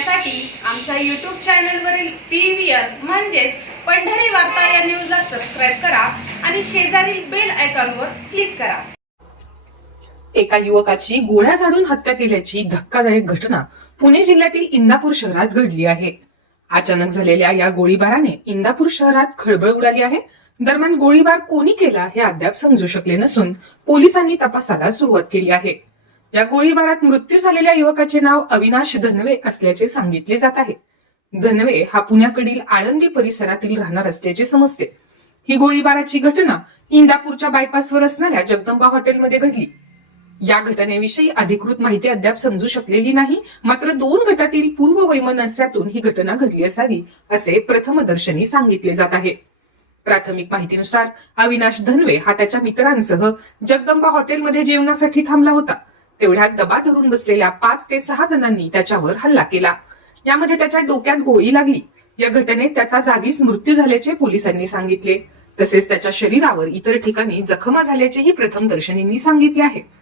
पाहण्यासाठी आमच्या यूट्यूब चॅनलवरील पी व्ही आर म्हणजेच पंढरी वार्ता या न्यूजला सबस्क्राईब करा आणि शेजारील बेल आयकॉनवर क्लिक करा. एका युवकाची गोळ्या झाडून हत्या केल्याची धक्कादायक घटना पुणे जिल्ह्यातील इंदापूर शहरात घडली आहे. अचानक झालेल्या या गोळीबाराने इंदापूर शहरात खळबळ उडाली आहे. दरम्यान गोळीबार कोणी केला हे अद्याप समजू शकले नसून पोलिसांनी तपासाला सुरुवात केली आहे. या गोळीबारात मृत्यू झालेल्या युवकाचे नाव अविनाश धनवे असल्याचे सांगितले जात आहे. धनवे हा पुण्याकडील आळंदी परिसरातील राहणार असल्याचे समजते. ही गोळीबाराची घटना इंदापूरच्या बायपासवर असणाऱ्या जगदंबा हॉटेलमध्ये घडली. या घटनेविषयी अधिकृत माहिती अद्याप समजू शकलेली नाही मात्र दोन गटातील पूर्व वैमनस्यातून ही घटना घडली असावी असे प्रथमदर्शनी सांगितले जात आहे. प्राथमिक माहितीनुसार अविनाश धनवे हा त्याच्या मित्रांसह जगदंबा हॉटेलमध्ये जेवणासाठी थांबला होता. तेवढ्यात दबा धरून बसलेल्या पाच ते सहा जणांनी त्याच्यावर हल्ला केला. यामध्ये त्याच्या डोक्यात गोळी लागली. या घटनेत त्याचा जागीच मृत्यू झाल्याचे पोलिसांनी सांगितले. तसेच त्याच्या शरीरावर इतर ठिकाणी जखमा झाल्याचेही प्रथमदर्शनींनी सांगितले आहे.